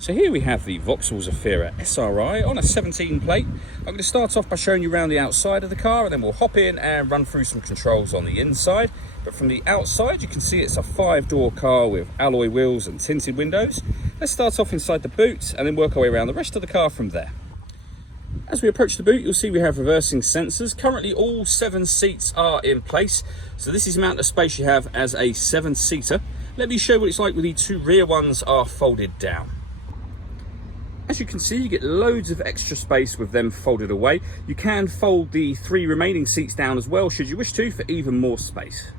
So here we have the Vauxhall Zafira SRI on a 17 plate. I'm going to start off by showing you around the outside of the car, and then we'll hop in and run through some controls on the inside. But from the outside, you can see it's a 5-door car with alloy wheels and tinted windows. Let's start off inside the boot and then work our way around the rest of the car from there. As we approach the boot, you'll see we have reversing sensors. Currently all 7 seats are in place, so this is the amount of space you have as a 7-seater. Let me show you what it's like when the 2 rear ones are folded down. As you can see, you get loads of extra space with them folded away. You can fold the 3 remaining seats down as well, should you wish to, for even more space.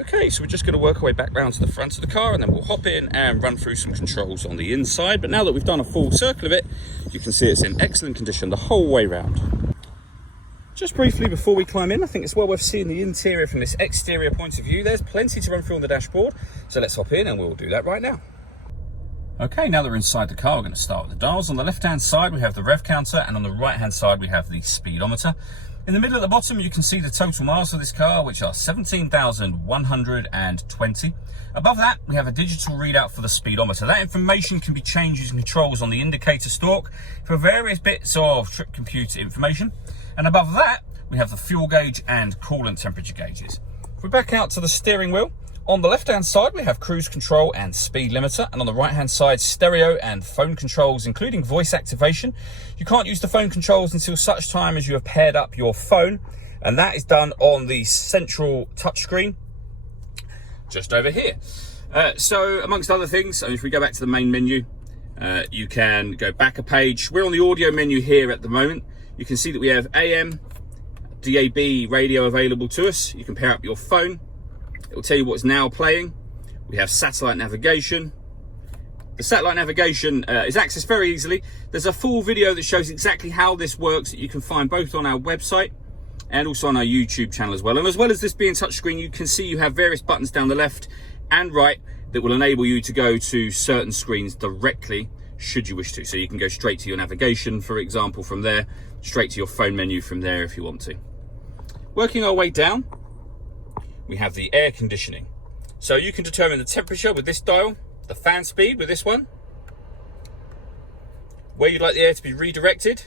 Okay, so we're just going to work our way back round to the front of the car, and then we'll hop in and run through some controls on the inside. But now that we've done a full circle of it, you can see it's in excellent condition the whole way round. Just briefly before we climb in, I think it's well worth seeing the interior from this exterior point of view. There's plenty to run through on the dashboard, so let's hop in and we'll do that right now. Okay, now that we're inside the car, we're going to start with the dials. On the left-hand side, we have the rev counter, and on the right-hand side, we have the speedometer. In the middle at the bottom, you can see the total miles of this car, which are 17,120. Above that, we have a digital readout for the speedometer. That information can be changed using controls on the indicator stalk for various bits of trip computer information. And above that, we have the fuel gauge and coolant temperature gauges. If we back out to the steering wheel, on the left-hand side, we have cruise control and speed limiter, and on the right-hand side, stereo and phone controls, including voice activation. You can't use the phone controls until such time as you have paired up your phone, and that is done on the central touchscreen, just over here. So, amongst other things, if we go back to the main menu, you can go back a page. We're on the audio menu here at the moment. You can see that we have AM, DAB radio available to us. You can pair up your phone. It will tell you what's now playing. We have satellite navigation. The satellite navigation is accessed very easily. There's a full video that shows exactly how this works that you can find both on our website and also on our YouTube channel as well. And as well as this being touchscreen, you can see you have various buttons down the left and right that will enable you to go to certain screens directly should you wish to. So you can go straight to your navigation, for example, from there, straight to your phone menu from there if you want to. Working our way down, we have the air conditioning. So you can determine the temperature with this dial, the fan speed with this one, where you'd like the air to be redirected.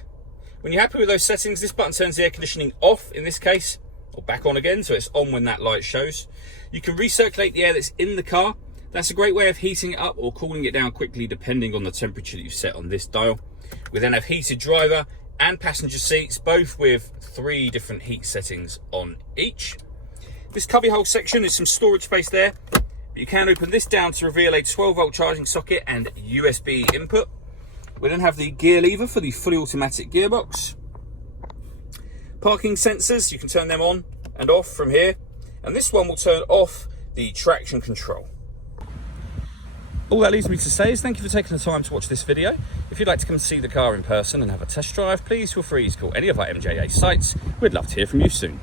When you're happy with those settings, this button turns the air conditioning off in this case, or back on again, so it's on when that light shows. You can recirculate the air that's in the car. That's a great way of heating it up or cooling it down quickly depending on the temperature that you set on this dial. We then have heated driver and passenger seats, both with 3 different heat settings on each. This cubbyhole section is some storage space there, but you can open this down to reveal a 12-volt charging socket and USB input. We then have the gear lever for the fully automatic gearbox. Parking sensors, you can turn them on and off from here, and this one will turn off the traction control. All that leaves me to say is thank you for taking the time to watch this video. If you'd like to come and see the car in person and have a test drive, please feel free to call any of our MJA sites. We'd love to hear from you soon.